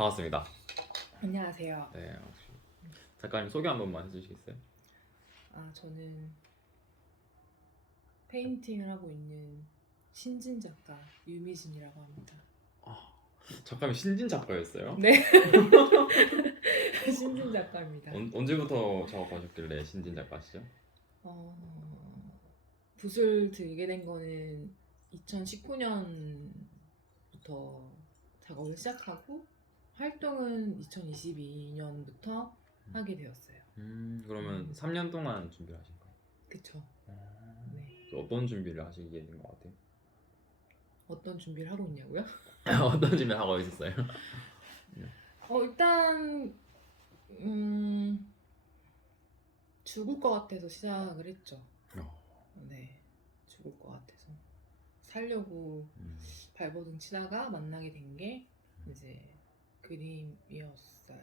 반갑습니다. 안녕하세요. 네, 혹시 작가님 소개 한 번만 해주시겠어요? 저는 페인팅을 하고 있는 신진 작가 유미진이라고 합니다. 작가님 신진 작가였어요? 네, 신진 작가입니다. 언제부터 작업하셨길래 신진 작가시죠? 붓을 들게 된 거는 2019년부터 작업을 시작하고 활동은 2022년부터 하게 되었어요. 그러면 3년 동안 준비를 하신 거예요? 그쵸. 네. 어떤 준비를 하시게 된 것 같아요? 어떤 준비를 하고 있냐고요? 어떤 준비를 하고 있었어요? 일단 죽을 것 같아서 시작을 했죠. 네, 죽을 것 같아서 살려고 발버둥 치다가 만나게 된 게 이제 그림이었어요.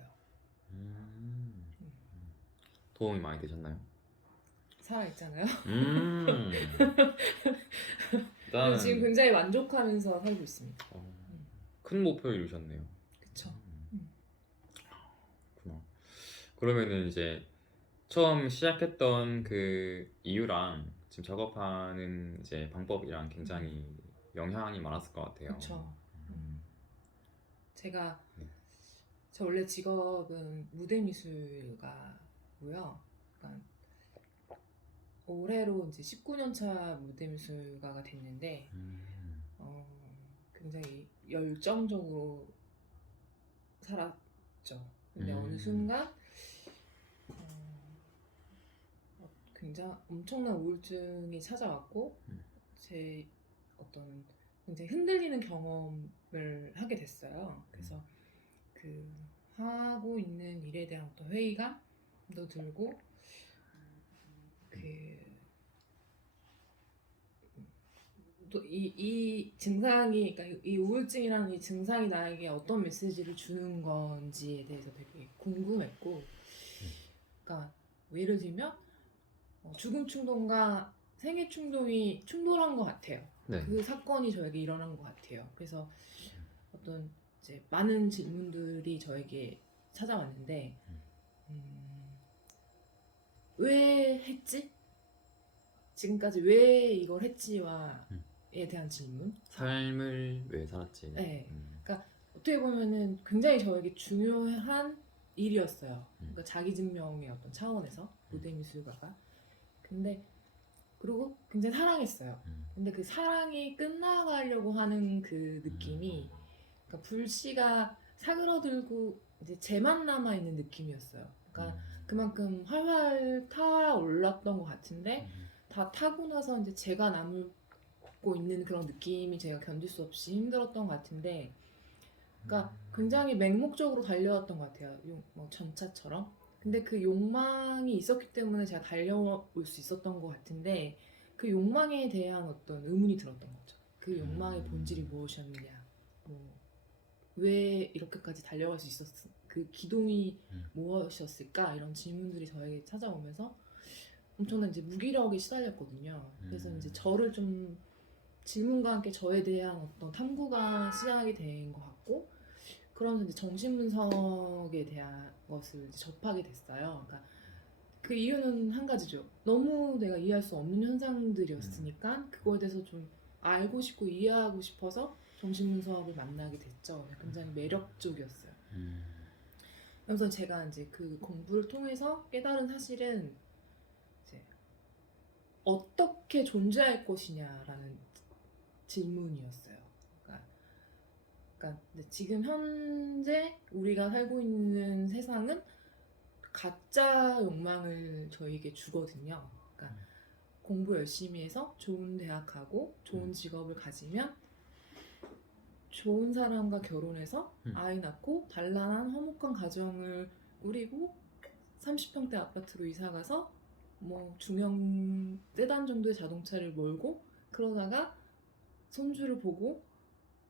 도움이 많이 되셨나요? 살아있잖아요. 일단 지금 굉장히 만족하면서 살고 있습니다. 큰 목표를 이루셨네요. 그쵸. 그렇구나. 그러면은 이제 처음 시작했던 그 이유랑 지금 작업하는 이제 방법이랑 굉장히 영향이 많았을 것 같아요. 그쵸. 제가 네. 저 원래 직업은 무대 미술가고요. 그러니까 올해로 이제 19년 차 무대 미술가가 됐는데 굉장히 열정적으로 살았죠. 근데 어느 순간 굉장히 엄청난 우울증이 찾아왔고 제 어떤 굉장히 흔들리는 경험을 하게 됐어요. 그래서 그 하고 있는 일에 대한 어떤 회의감도 들고 또 이 증상이, 그러니까 이 우울증이라는 이 증상이 나에게 어떤 메시지를 주는 건지에 대해서 되게 궁금했고, 그러니까 예를 들면 죽음 충동과 생애 충동이 충돌한 것 같아요. 네. 그 사건이 저에게 일어난 것 같아요. 그래서 어떤 이제 많은 질문들이 저에게 찾아왔는데, 왜 했지? 지금까지 왜 이걸 했지와에 대한 질문. 삶을 왜 살았지? 네. 그러니까 어떻게 보면은 굉장히 저에게 중요한 일이었어요. 그러니까 자기 증명의 어떤 차원에서 무대 미술가가. 근데 그리고 굉장히 사랑했어요. 근데 그 사랑이 끝나가려고 하는 그 느낌이, 그러니까 불씨가 사그러들고 이제 재만 남아 있는 느낌이었어요. 그러니까 그만큼 활활 타올랐던 것 같은데 다 타고 나서 이제 제가 남고 있는 그런 느낌이 제가 견딜 수 없이 힘들었던 것 같은데, 그러니까 굉장히 맹목적으로 달려왔던 것 같아요. 뭐 전차처럼. 근데 그 욕망이 있었기 때문에 제가 달려올 수 있었던 것 같은데, 그 욕망에 대한 어떤 의문이 들었던 거죠. 그 욕망의 본질이 무엇이었느냐, 왜 이렇게까지 달려갈 수 있었을, 그 기동이 무엇이었을까, 이런 질문들이 저에게 찾아오면서 엄청난 이제 무기력에 시달렸거든요. 그래서 이제 저를 좀 질문과 함께 저에 대한 어떤 탐구가 시작이 된 것 같고, 그러면서 이제 정신분석에 대한 것을 이제 접하게 됐어요. 그러니까 그 이유는 한 가지죠. 너무 내가 이해할 수 없는 현상들이었으니까 그거에 대해서 좀 알고 싶고 이해하고 싶어서 정신분석을 만나게 됐죠. 굉장히 매력적이었어요. 그래서 제가 이제 그 공부를 통해서 깨달은 사실은 이제 어떻게 존재할 것이냐라는 질문이었어요. 그러니까 지금 현재 우리가 살고 있는 세상은 가짜 욕망을 저에게 주거든요. 그러니까 공부 열심히 해서 좋은 대학 가고 좋은 직업을 가지면 좋은 사람과 결혼해서 아이 낳고 단란한 화목한 가정을 꾸리고 30평대 아파트로 이사가서 뭐 중형 세단 정도의 자동차를 몰고 그러다가 손주를 보고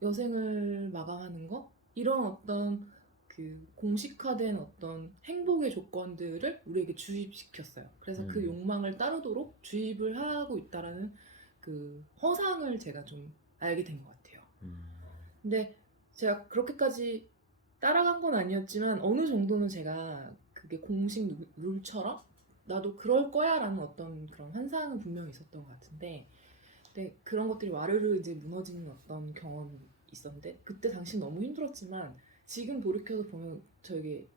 여생을 마감하는 거, 이런 어떤 그 공식화된 어떤 행복의 조건들을 우리에게 주입시켰어요. 그래서 그 욕망을 따르도록 주입을 하고 있다라는 그 허상을 제가 좀 알게 된 것 같아요. 근데 제가 그렇게까지 따라간 건 아니었지만 어느 정도는 제가 그게 공식 룰처럼 나도 그럴 거야라는 어떤 그런 환상은 분명히 있었던 것 같은데, 근데 그런 것들이 와르르 이제 무너지는 어떤 경험이 있었는데, 그때 당시 너무 힘들었지만 지금 돌이켜서 보면 저에게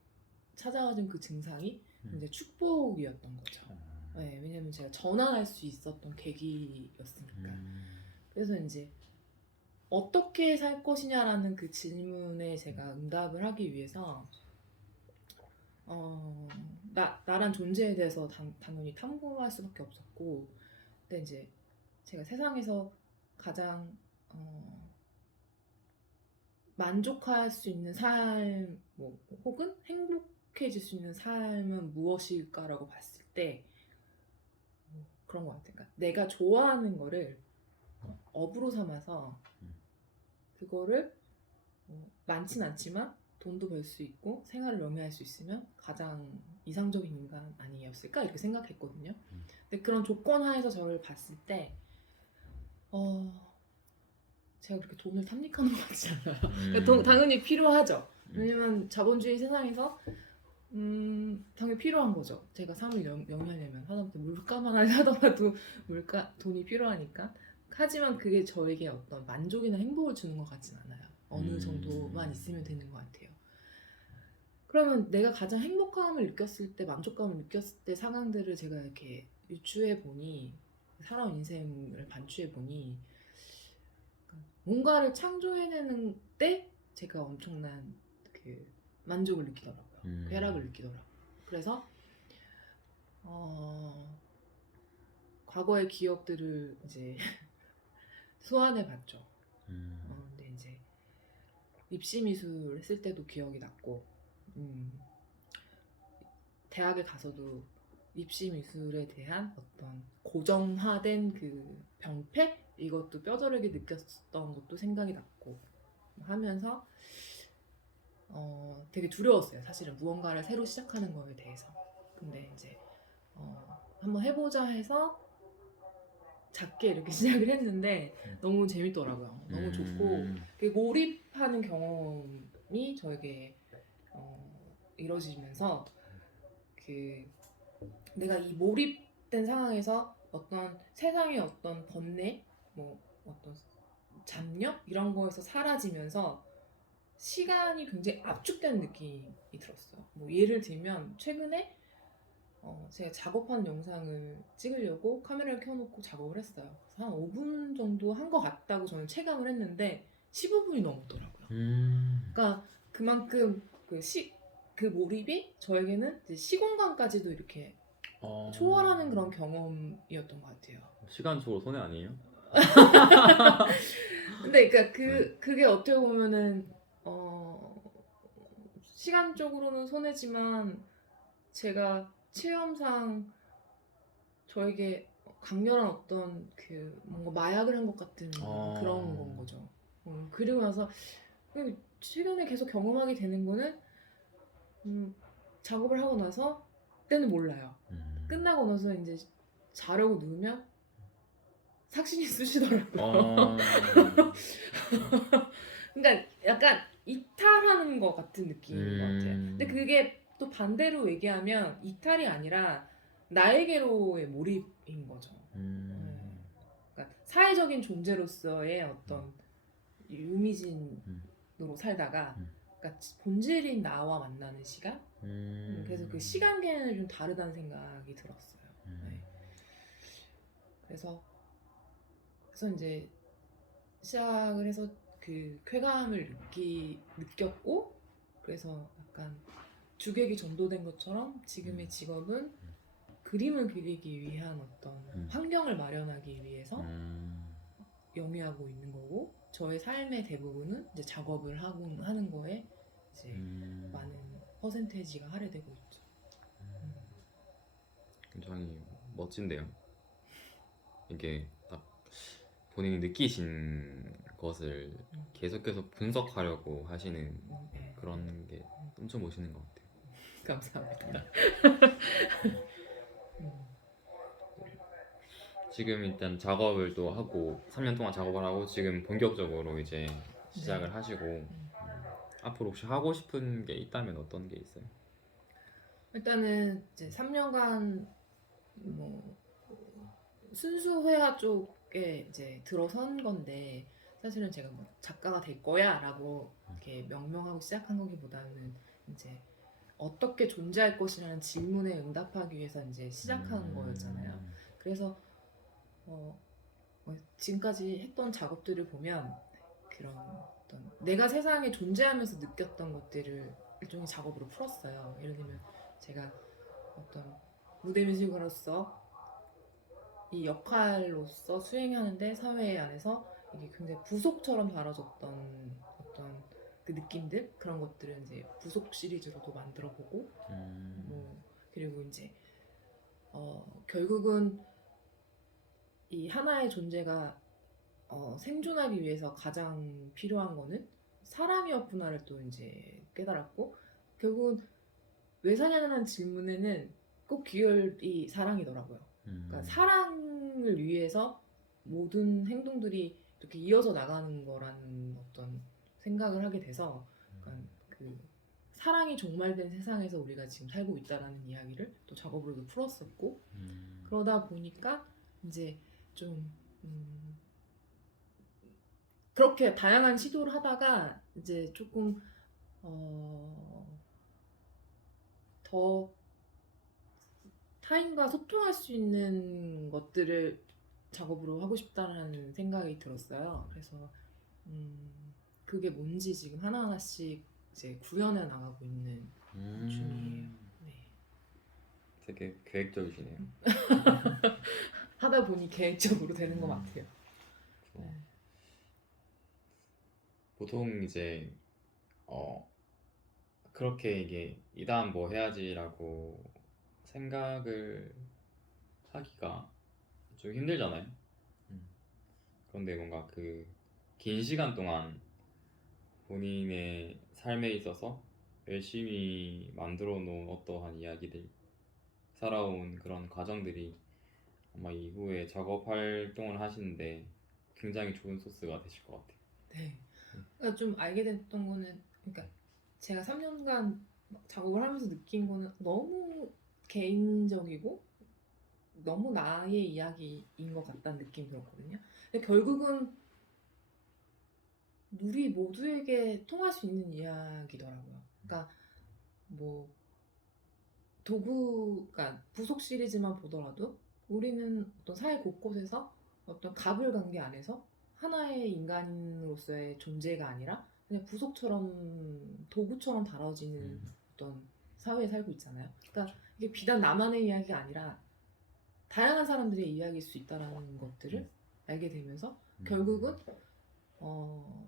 찾아와준 그 증상이 이제 축복이었던 거죠. 네, 왜냐면 제가 전환할 수 있었던 계기였으니까. 그래서 이제 어떻게 살 것이냐라는 그 질문에 제가 응답을 하기 위해서 나란 존재에 대해서 당연히 탐구할 수밖에 없었고, 근데 이제 제가 세상에서 가장 만족할 수 있는 삶, 뭐 혹은 행복해질 수 있는 삶은 무엇일까라고 봤을 때 그런 것 같아요. 그러니까 내가 좋아하는 거를 업으로 삼아서 그거를 많진 않지만 돈도 벌 수 있고 생활을 영위할 수 있으면 가장 이상적인 인간 아니었을까 이렇게 생각했거든요. 근데 그런 조건 하에서 저를 봤을 때 제가 그렇게 돈을 탐닉하는 것 같지 않아요. 그러니까 당연히 필요하죠. 왜냐면 자본주의 세상에서 당연히 필요한 거죠. 제가 삶을 영위하려면 하다못해 물가만 하더라도 돈이 필요하니까. 하지만 그게 저에게 어떤 만족이나 행복을 주는 것 같진 않아요. 어느 정도만 있으면 되는 것 같아요. 그러면 내가 가장 행복감을 느꼈을 때, 만족감을 느꼈을 때 상황들을 제가 이렇게 유추해 보니, 살아온 인생을 반추해 보니, 뭔가를 창조해내는 때 제가 엄청난 그 만족을 느끼더라고요. 쾌락을 느끼더라고요. 그래서 과거의 기억들을 이제 소환해 봤죠. 근데 이제 입시 미술 했을 때도 기억이 났고, 대학에 가서도 입시 미술에 대한 어떤 고정화된 그 병폐? 이것도 뼈저리게 느꼈었던 것도 생각이 났고 하면서 되게 두려웠어요. 사실은 무언가를 새로 시작하는 거에 대해서. 근데 이제 한번 해보자 해서 작게 이렇게 시작을 했는데 너무 재밌더라고요. 너무 좋고 그 몰입하는 경험이 저에게 이루어지면서 그 내가 이 몰입된 상황에서 어떤 세상의 어떤 번뇌, 뭐 어떤 잡념 이런 거에서 사라지면서 시간이 굉장히 압축된 느낌이 들었어요. 뭐 예를 들면 최근에 제가 작업하는 영상을 찍으려고 카메라를 켜놓고 작업을 했어요. 그래서 한 5분 정도 한 것 같다고 저는 체감을 했는데 15분이 넘었더라고요. 그러니까 그만큼 그 몰입이 저에게는 이제 시공간까지도 이렇게 초월하는 그런 경험이었던 것 같아요. 시간적으로 손해 아니에요? 근데 그러니까 그게 어떻게 보면은 시간적으로는 손해지만 제가 체험상 저에게 강렬한 어떤 그 뭔가 마약을 한 것 같은 그런 건 거죠. 그리고 나서 최근에 계속 경험하게 되는 거는 작업을 하고 나서 때는 몰라요. 끝나고 나서 이제 자려고 누우면 삭신이 쑤시더라고요. 그러니까 약간 이탈하는 것 같은 느낌인 것 같아요. 근데 그게 또 반대로 얘기하면 이탈이 아니라 나에게로의 몰입인 거죠. 그러니까 사회적인 존재로서의 어떤 유미진으로 살다가 그러니까 본질인 나와 만나는 시간? 그래서 그 시간 개념이 좀 다르다는 생각이 들었어요. 네. 그래서 이제 시작을 해서 그 쾌감을 느꼈고, 그래서 약간 주객이 전도된 것처럼 지금의 직업은 그림을 그리기 위한 어떤 환경을 마련하기 위해서 영위하고 있는 거고, 저의 삶의 대부분은 이제 작업을 하는 거에 이제 많은 퍼센테이지가 할애되고 있죠. 굉장히 멋진데요. 이게 딱 본인이 느끼신 것을 계속 분석하려고 하시는 네. 그런 게 엄청 멋있는 것 같아요. 감사합니다. 지금 일단 작업을 또 하고 3년 동안 작업을 하고 지금 본격적으로 이제 시작을 하시고 앞으로 혹시 하고 싶은 게 있다면 어떤 게 있어요? 일단은 이제 3년간 뭐 순수 회화 쪽에 이제 들어선 건데 사실은 제가 뭐 작가가 될 거야라고 이렇게 명명하고 시작한 거기보다는 이제 어떻게 존재할 것이라는 질문에 응답하기 위해서 이제 시작한 거였잖아요. 그래서 뭐 지금까지 했던 작업들을 보면 그런 어떤 내가 세상에 존재하면서 느꼈던 것들을 일종의 작업으로 풀었어요. 예를 들면 제가 어떤 무대 뮤지컬로서 이 역할로서 수행하는데 사회 안에서 이게 굉장히 부속처럼 다뤄졌던 어떤 그 느낌들 그런 것들은 이제 부속 시리즈로도 만들어보고 뭐 그리고 이제 결국은 이 하나의 존재가 생존하기 위해서 가장 필요한 거는 사람이었구나를 또 이제 깨달았고 결국은 왜 사냐는 질문에는 꼭 귀결이 사랑이더라고요. 그러니까 사랑을 위해서 모든 행동들이 이렇게 이어져 나가는 거라는 어떤 생각을 하게 돼서 그러니까 그 사랑이 종말된 세상에서 우리가 지금 살고 있다라는 이야기를 또 작업으로도 풀었었고 그러다 보니까 이제 좀 그렇게 다양한 시도를 하다가 이제 조금 더 타인과 소통할 수 있는 것들을 작업으로 하고 싶다는 생각이 들었어요. 그래서 그게 뭔지 지금 하나하나씩 이제 구현해 나가고 있는 중이에요. 네. 되게 계획적이시네요. 하다 보니 계획적으로 되는 것 같아요. 네. 보통 이제 그렇게 이게 이 다음 뭐 해야지라고 생각을 하기가 좀 힘들잖아요. 그런데 뭔가 그 긴 시간 동안 본인의 삶에 있어서 열심히 만들어 놓은 어떠한 이야기들, 살아온 그런 과정들이 아마 이후에 작업 활동을 하시는데 굉장히 좋은 소스가 되실 것 같아요. 네. 그러니까 좀 알게 됐던 거는, 그러니까 제가 3년간 작업을 하면서 느낀 거는 너무 개인적이고 너무 나의 이야기인 것 같다는 느낌이 들었거든요. 근데 결국은 우리 모두에게 통할 수 있는 이야기더라고요. 그러니까 뭐 도구가 부속 시리즈만 보더라도 우리는 어떤 사회 곳곳에서 어떤 가불관계 안에서 하나의 인간으로서의 존재가 아니라 그냥 부속처럼 도구처럼 다뤄지는 어떤 사회에 살고 있잖아요. 그러니까 이게 비단 나만의 이야기가 아니라 다양한 사람들의 이야기일 수 있다라는 것들을 알게 되면서 결국은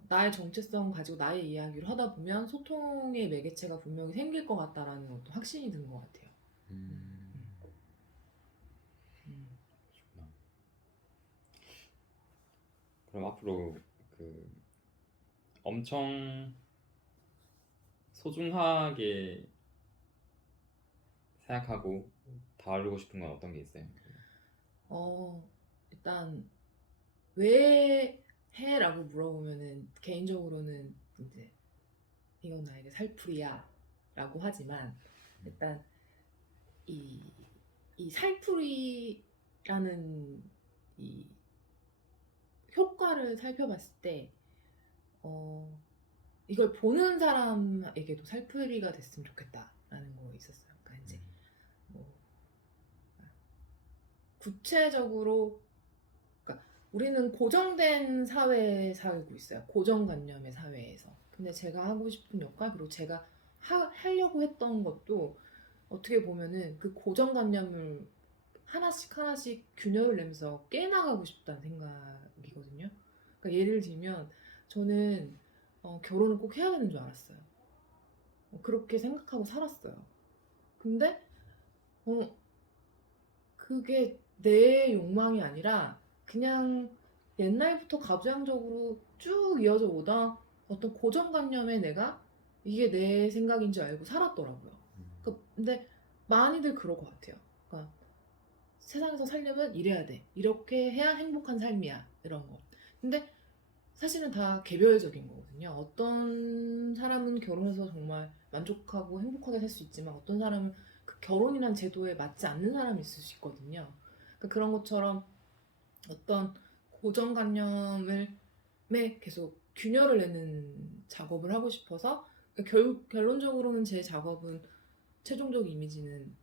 나의 정체성 가지고 나의 이야기를 하다 보면 소통의 매개체가 분명히 생길 것 같다라는 것도 확신이 든 것 같아요. 그렇구나. 그럼 앞으로 그 엄청 소중하게 생각하고 다루고 싶은 건 어떤 게 있어요? 일단 왜 해?라고 물어보면은 개인적으로는 이제 이건 나에게 살풀이야라고 하지만 일단 이 살풀이라는 이 효과를 살펴봤을 때 이걸 보는 사람에게도 살풀이가 됐으면 좋겠다라는 거 있었어요. 그러니까 이제 뭐 구체적으로 그러니까 우리는 고정된 사회에 살고 있어요. 고정관념의 사회에서. 근데 제가 하고 싶은 역할 그리고 제가 하려고 했던 것도 어떻게 보면은 그 고정관념을 하나씩 하나씩 균열을 내면서 깨나가고 싶다는 생각이거든요. 그러니까 예를 들면 저는 결혼을 꼭 해야 되는 줄 알았어요. 그렇게 생각하고 살았어요. 근데 그게 내 욕망이 아니라 그냥 옛날부터 가부장적으로 쭉 이어져 오던 어떤 고정관념에 내가 이게 내 생각인 줄 알고 살았더라고요. 근데 많이들 그럴 것 같아요. 그러니까 세상에서 살려면 이래야 돼. 이렇게 해야 행복한 삶이야. 이런 거. 근데 사실은 다 개별적인 거거든요. 어떤 사람은 결혼해서 정말 만족하고 행복하게 살 수 있지만 어떤 사람은 그 결혼이란 제도에 맞지 않는 사람이 있을 수 있거든요. 그러니까 그런 것처럼 어떤 고정관념을 계속 균열을 내는 작업을 하고 싶어서 그러니까 결론적으로는 제 작업은 최종적 이미지는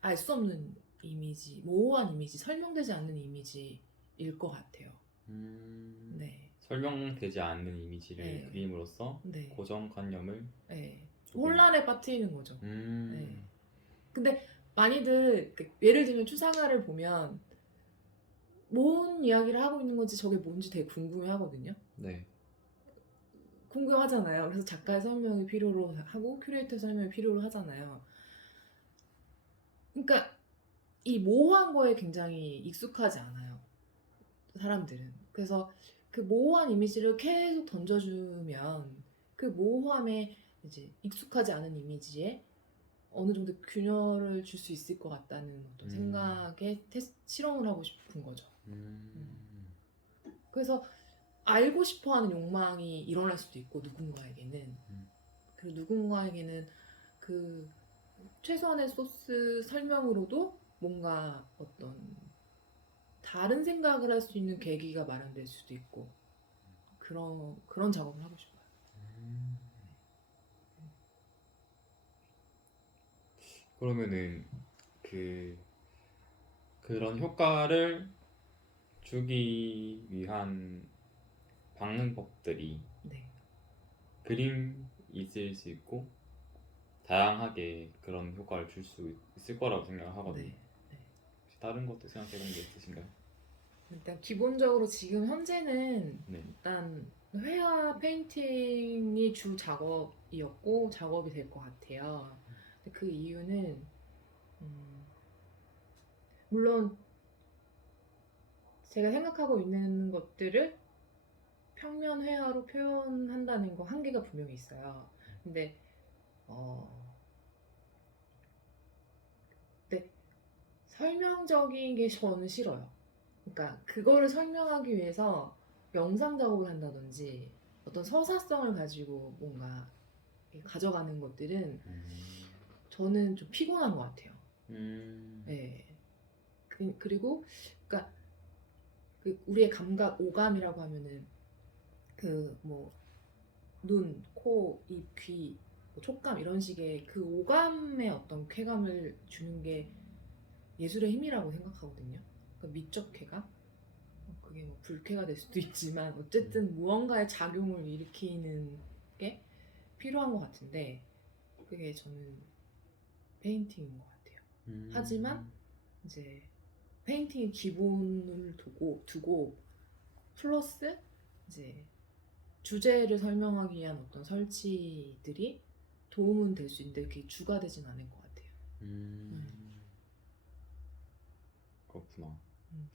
알 수 없는 이미지, 모호한 이미지, 설명되지 않는 이미지일 것 같아요. 네. 설명되지 않는 이미지를 네. 그림으로써 네. 고정관념을 네. 조금- 혼란에 빠뜨리는 거죠. 음. 네. 근데 많이들 예를 들면 추상화를 보면 뭔 이야기를 하고 있는 건지 저게 뭔지 되게 궁금해 하거든요. 네. 궁금하잖아요. 그래서 작가의 설명이 필요로 하고 큐레이터 설명이 필요로 하잖아요. 그러니까 이 모호한 거에 굉장히 익숙하지 않아요. 사람들은. 그래서 그 모호한 이미지를 계속 던져주면 그 모호함에 이제 익숙하지 않은 이미지에 어느 정도 균열을 줄 수 있을 것 같다는 어떤 생각에 실험을 하고 싶은 거죠. 그래서 알고 싶어하는 욕망이 일어날 수도 있고 누군가에게는 그리고 누군가에게는 그 최소한의 소스 설명으로도 뭔가 어떤 다른 생각을 할 수 있는 계기가 마련될 수도 있고 그런 작업을 하고 싶어요. 그러면은 그런 효과를 주기 위한 방법들이 네. 그림 있을 수 있고 다양하게 그런 효과를 줄 수 있을 거라고 생각하거든요. 네. 네. 혹시 다른 것도 생각해본 게 있으신가요? 일단 기본적으로 지금 현재는 네. 일단 회화 페인팅이 주 작업이었고 작업이 될 것 같아요. 근데 그 이유는 물론 제가 생각하고 있는 것들을 평면 회화로 표현한다는 거 한계가 분명히 있어요. 근데 근데 설명적인 게 저는 싫어요. 그러니까 그거를 설명하기 위해서 영상 작업을 한다든지 어떤 서사성을 가지고 뭔가 가져가는 것들은 저는 좀 피곤한 것 같아요. 네. 그리고 그러니까 그 우리의 감각, 오감이라고 하면은 그 뭐 눈, 코, 입, 귀, 뭐 촉감 이런 식의 그 오감의 어떤 쾌감을 주는 게 예술의 힘이라고 생각하거든요. 그러니까 미적 쾌감? 그게 뭐 불쾌가 될 수도 있지만 어쨌든 무언가의 작용을 일으키는 게 필요한 것 같은데 그게 저는 페인팅인 것 같아요. 하지만 이제 페인팅의 기본을 두고 플러스 이제 주제를 설명하기 위한 어떤 설치들이 도움은 될 수 있는데 그게 주가 되진 않을 것 같아요. 그렇구나. 음.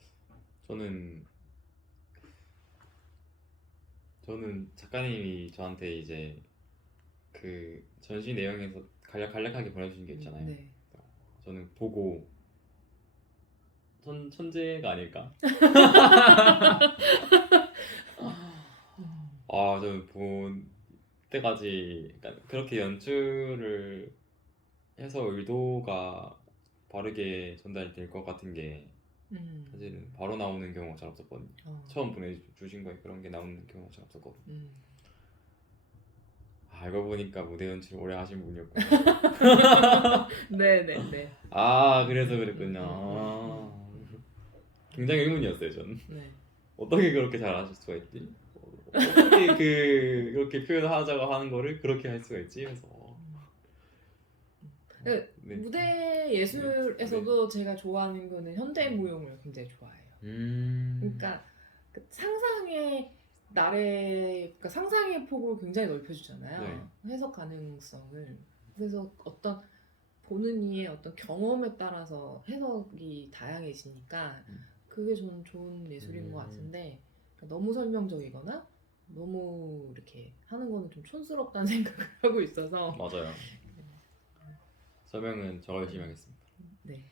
저는 작가님이 저한테 이제 그 전시 내용에서 간략하게 보내주신 게 있잖아요. 네. 저는 보고 천재가 아닐까? 저는 본 때까지 그러니까 그렇게 연출을 해서 의도가 바르게 전달될 것 같은 게 사실은 바로 나오는 경우가 잘 없었거든요. 처음 보내주신 거에 그런 게 나오는 경우가 잘 없었거든요. 알고 보니까 무대 연출 오래 하신 분이었구나. 네네네. 그래서 그랬군요. 굉장히 의문이었어요, 저는. 네. 어떻게 그렇게 잘 하실 수가 있지? 어떻게 그렇게 표현하자고 하는 거를 그렇게 할 수가 있지? 그래서 네. 무대 예술에서도 제가 좋아하는 거는 현대 무용을 굉장히 좋아해요. 그러니까 그 상상의 그러니까 상상의 폭을 굉장히 넓혀주잖아요. 해석 가능성을. 그래서 어떤 보는 이의 어떤 경험에 따라서 해석이 다양해지니까 그게 저는 좋은 예술인 것 같은데 그러니까 너무 설명적이거나 너무 이렇게 하는 거는 좀 촌스럽다는 생각을 하고 있어서 맞아요. 설명은 저 열심히 하겠습니다. 네.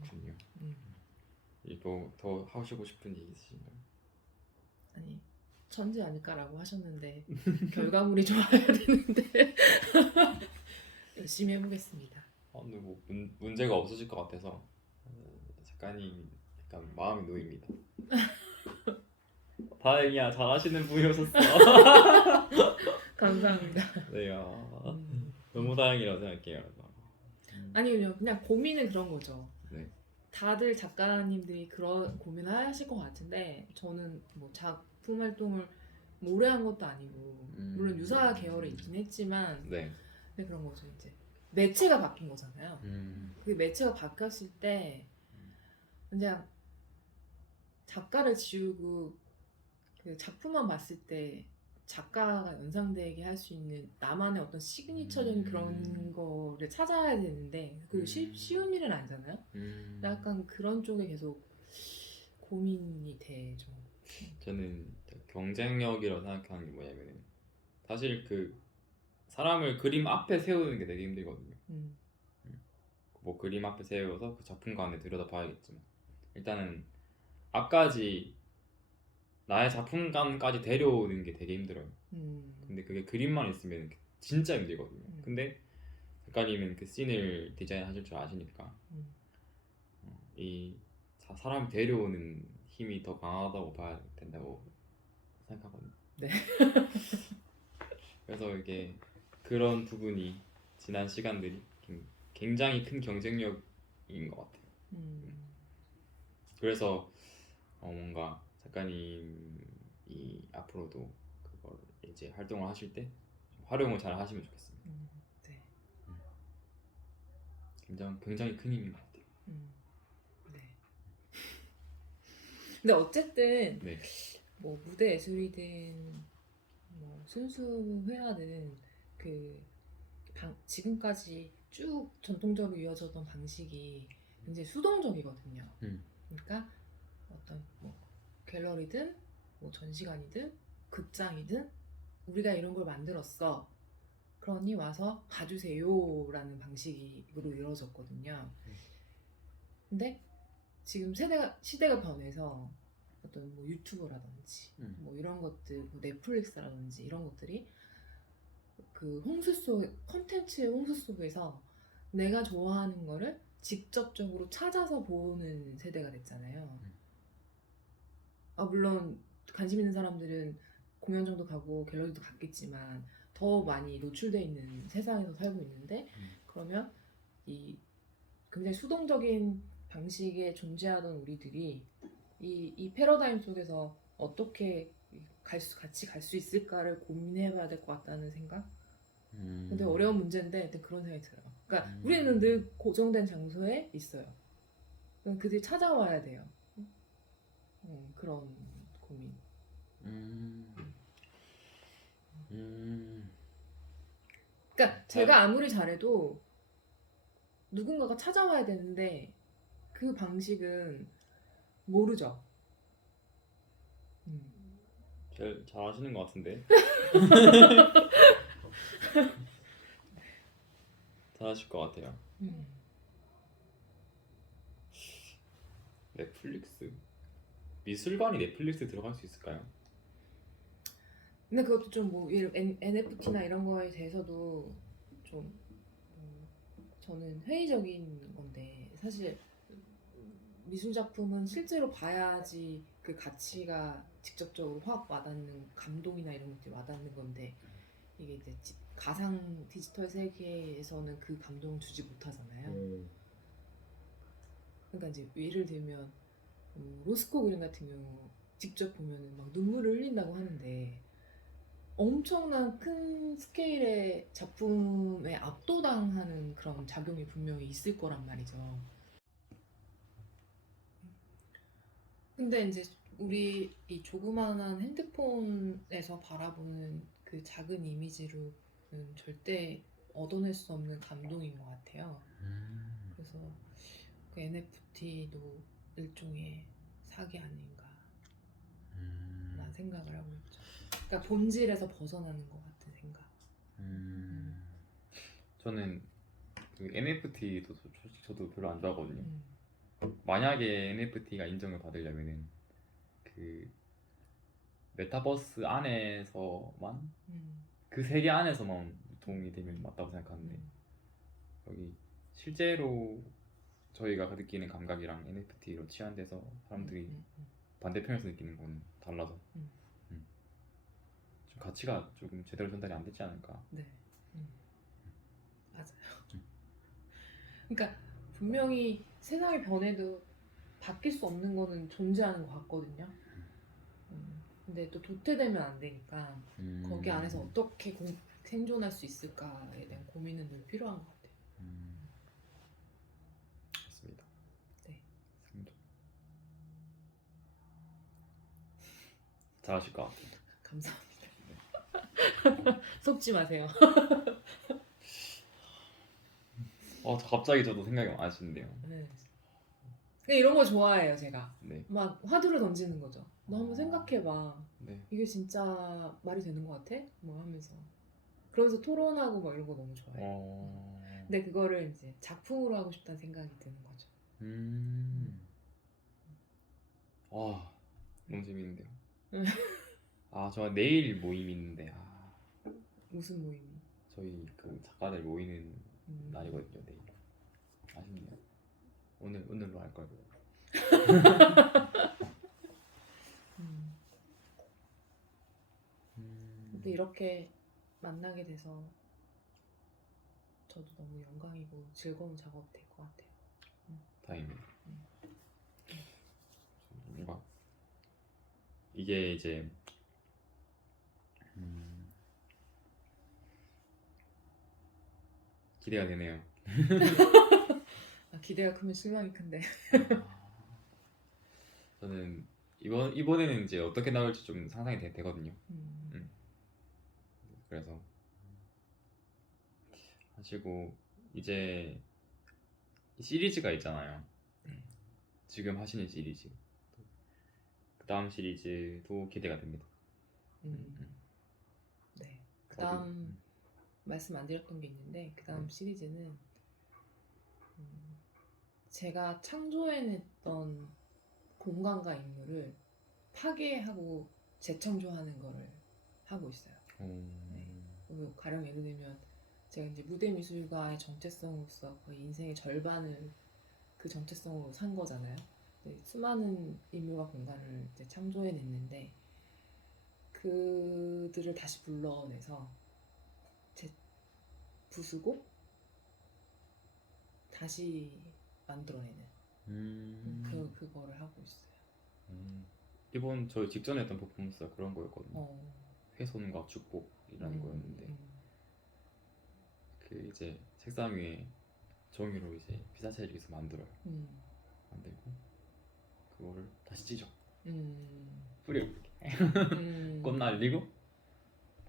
그렇군요. 더 하시고 싶은 얘기 있으신가요? 아니 천재 아닐까라고 하셨는데 결과물이 좋아야 되는데 열심히 해보겠습니다. 근데 뭐 문제가 없으실 것 같아서 작가님 약간 마음이 놓입니다. 다행이야, 잘하시는 분이셨어. 감사합니다. 네, 너무 다행이라고 생각해요. 아니요, 그냥 고민은 그런 거죠. 네. 다들 작가님들이 그런 고민을 하실 것 같은데 저는 뭐 작품 활동을 뭐 오래 한 것도 아니고 물론 유사 계열에 있긴 했지만 네. 근데 그런 거죠. 이제 매체가 바뀐 거잖아요. 그 매체가 바뀌었을 때 그냥 작가를 지우고 그 작품만 봤을 때 작가가 연상되게 할 수 있는 나만의 어떤 시그니처적인 그런 거를 찾아야 되는데 그게 쉬운 일은 아니잖아요. 약간 그런 쪽에 계속 고민이 되죠. 저는 경쟁력이라고 생각하는 게 뭐냐면은 사실 그 사람을 그림 앞에 세우는 게 되게 힘들거든요. 뭐 그림 앞에 세워서 그 작품관에 들여다봐야겠지만 일단은 앞까지 나의 작품관까지 데려오는 게 되게 힘들어요. 근데 그게 그림만 있으면 진짜 힘들거든요. 근데 작가님은 그 씬을 디자인하실 줄 아시니까 이 사람 데려오는 힘이 더 강하다고 봐야 된다고 생각하거든요. 네. 그래서 이게 그런 부분이 지난 시간들이 굉장히 큰 경쟁력인 것 같아요. 그래서 뭔가 작가님이 앞으로도 그걸 이제 활동을 하실 때 활용을 잘 하시면 좋겠습니다. 네. 굉장히 큰 힘인 것 같아요. 네. 근데 어쨌든 네. 뭐 무대 예술이든 뭐 순수 회화든 그 지금까지 쭉 전통적으로 이어졌던 방식이 굉장히 수동적이거든요. 그러니까 어떤 뭐 갤러리든 뭐 전시관이든 극장이든 우리가 이런 걸 만들었어. 그러니 와서 봐주세요라는 방식으로 이루어졌거든요. 근데 지금 시대가 변해서 어떤 뭐 유튜버라든지 뭐 이런 것들, 뭐 넷플릭스라든지 이런 것들이 그 홍수 속 콘텐츠의 홍수 속에서 내가 좋아하는 거를 직접적으로 찾아서 보는 세대가 됐잖아요. 물론 관심 있는 사람들은 공연장도 가고 갤러리도 갔겠지만 더 많이 노출되어 있는 세상에서 살고 있는데 그러면 이 굉장히 수동적인 방식에 존재하던 우리들이 이 패러다임 속에서 어떻게 같이 갈 수 있을까를 고민해봐야 될 것 같다는 생각? 근데 어려운 문제인데 그런 생각이 들어요. 그러니까 우리는 늘 고정된 장소에 있어요. 그들이 찾아와야 돼요. 그런 고민. 그러니까 제가 아무리 잘해도 누군가가 찾아와야 되는데 그 방식은 모르죠. 제일 잘하시는 것 같은데. 잘하실 것 같아요. 넷플릭스 미술관이 넷플릭스 들어갈 수 있을까요? 근데 그것도 좀 뭐 NFT나 이런 거에 대해서도 좀 저는 회의적인 건데 사실 미술 작품은 실제로 봐야지 그 가치가 직접적으로 확 와닿는 감동이나 이런 것들이 와닿는 건데 이게 이제 가상 디지털 세계에서는 그 감동을 주지 못하잖아요. 그러니까 이제 예를 들면 로스코 그림 같은 경우 직접 보면은 막 눈물을 흘린다고 하는데 엄청난 큰 스케일의 작품에 압도당하는 그런 작용이 분명히 있을 거란 말이죠. 근데 이제 우리 이 조그마한 핸드폰에서 바라보는 그 작은 이미지로는 절대 얻어낼 수 없는 감동인 것 같아요. 그래서 그 NFT도 일종의 사기 아닌가 라는 생각을 하고 있죠. 그러니까 본질에서 벗어나는 것 같은 생각. 저는 그 NFT도 저도 별로 안 좋아하거든요. 만약에 NFT가 인정을 받으려면은 그 메타버스 안에서만 그 세계 안에서만 유통이 되면 맞다고 생각하는데 여기 실제로 저희가 느끼는 감각이랑 NFT로 치환돼서 사람들이 반대편에서 느끼는 거는 달라서 좀 가치가 조금 제대로 전달이 안 됐지 않을까. 네. 맞아요. 그러니까 분명히 세상이 변해도 바뀔 수 없는 거는 존재하는 것 같거든요. 근데 또 도태되면 안 되니까 거기 안에서 어떻게 생존할 수 있을까에 대한 고민은 늘 필요한 것 같아요. 맞습니다. 네. 생존. 잘하실 것 같아요. 감사합니다. 속지 마세요. 갑자기 저도 생각이 많으신데요. 네. 이런 거 좋아해요, 제가. 네. 막 화두를 던지는 거죠. 너 한번 생각해봐. 네. 이게 진짜 말이 되는 것 같아? 뭐 하면서. 그러면서 토론하고 막 이런 거 너무 좋아해요. 근데 그거를 이제 작품으로 하고 싶다는 생각이 드는 거죠. 너무 재밌는데요. 저 내일 모임 있는데 무슨 모임? 저희 그 작가들 모이는 날이거든요. 내일. 아쉽네요. 오늘로 할 걸. 근데 이렇게 만나게 돼서 저도 너무 영광이고 즐거운 작업이 될 것 같아요. 다행입니다. 뭔가 이게 이제 기대가 되네요. 기대가 크면 실망이 큰데. 저는 이번에는 이제 어떻게 나올지 좀 상상이 되거든요. 그래서 하시고 이제 시리즈가 있잖아요. 지금 하시는 시리즈. 그 다음 시리즈도 기대가 됩니다. 네. 그 다음 말씀 안 드렸던 게 있는데 그 다음 시리즈는 제가 창조해냈던 공간과 인물을 파괴하고 재창조하는 거를 하고 있어요. 네. 가령 예를 들면 제가 이제 무대 미술가의 정체성으로서 거의 인생의 절반을 그 정체성으로 산 거잖아요. 네, 수많은 인물과 공간을 이제 창조해냈는데 그들을 다시 불러내서 부수고 다시 만들어내는 그거를 하고 있어요. 이번 저희 직전에 했던 퍼포먼스가 그런 거였거든요. 훼손과 축복이라는 거였는데 그 이제 책상 위에 종이로 이제 피사체를 이렇게 만들어요. 만들고 그거를 다시 찢어. 뿌리를 꽃 날리고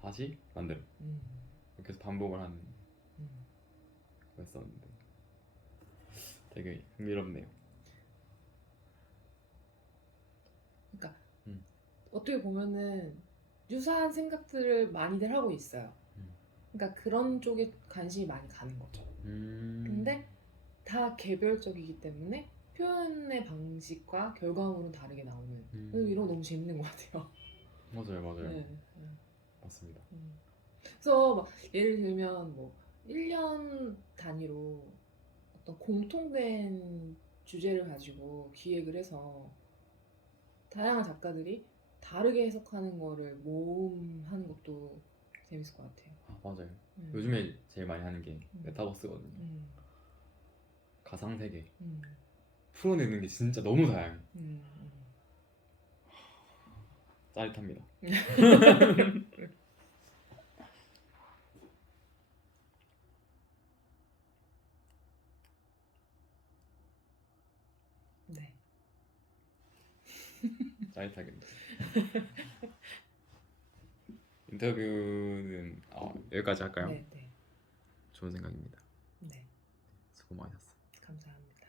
다시 만들어. 이렇게 해서 반복을 하는 거였었는데 되게 흥미롭네요. 그러니까 어떻게 보면은 유사한 생각들을 많이들 하고 있어요. 그러니까 그런 쪽에 관심이 많이 가는 거죠. 근데 다 개별적이기 때문에 표현의 방식과 결과물은 다르게 나오는 이런 거 너무 재밌는 것 같아요. 맞아요. 네. 맞습니다. 그래서 막 예를 들면 뭐 1년 단위로 어떤 공통된 주제를 가지고 기획을 해서 다양한 작가들이 다르게 해석하는 거를 모음하는 것도 재밌을 것 같아요. 맞아요. 요즘에 제일 많이 하는 게 메타버스거든요. 가상세계 풀어내는 게 진짜 너무 다양해. 짜릿합니다. 네. 짜릿하겠네. 인터뷰는 여기까지 할까요? 네. 좋은 생각입니다. 네. 수고 많으셨어요. 감사합니다.